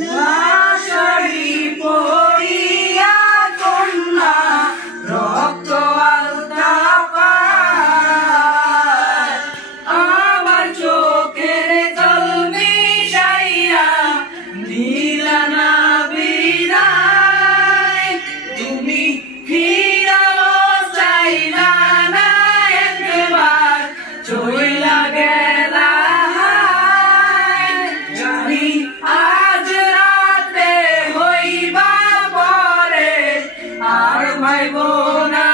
লাশারি পড়িয়া কন্যা রক্ত আলতা পায়, আমার চোখের জল মিশাইয়া দিলা না বিদায়। তুমি ফিরাও চাইলা না একবার, চইলা গেলা জানি আজ রাতে হইবা পরে আর ভাইব না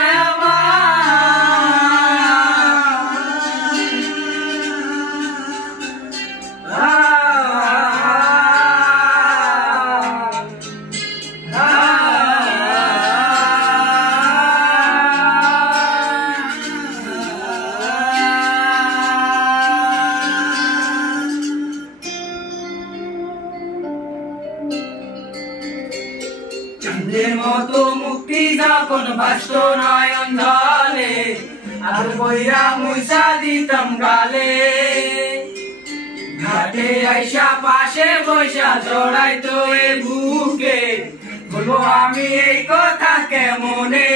চাঁদের মতো মুক্তি যখন ভাসত নয়ন জলে, আর বইরা মুইসা দিতাম গালে। ঘাটে আইসা পাশে বৈশা জড়াইতো এ বুকে, বলবো আমি এই কথা কেমনে।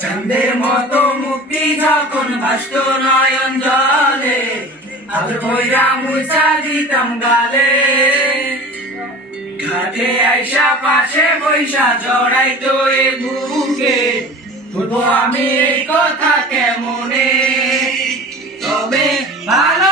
চাঁদের মতো মুক্তি যখন ভাসত নয়ন জলে, আর বইরা মুইসা দিতাম গালে। ঘাটে আইসা পাশে বৈশা জড়াইতো এ বুকে, বলবো আমি এই কথা কেমনে। তবে ভালো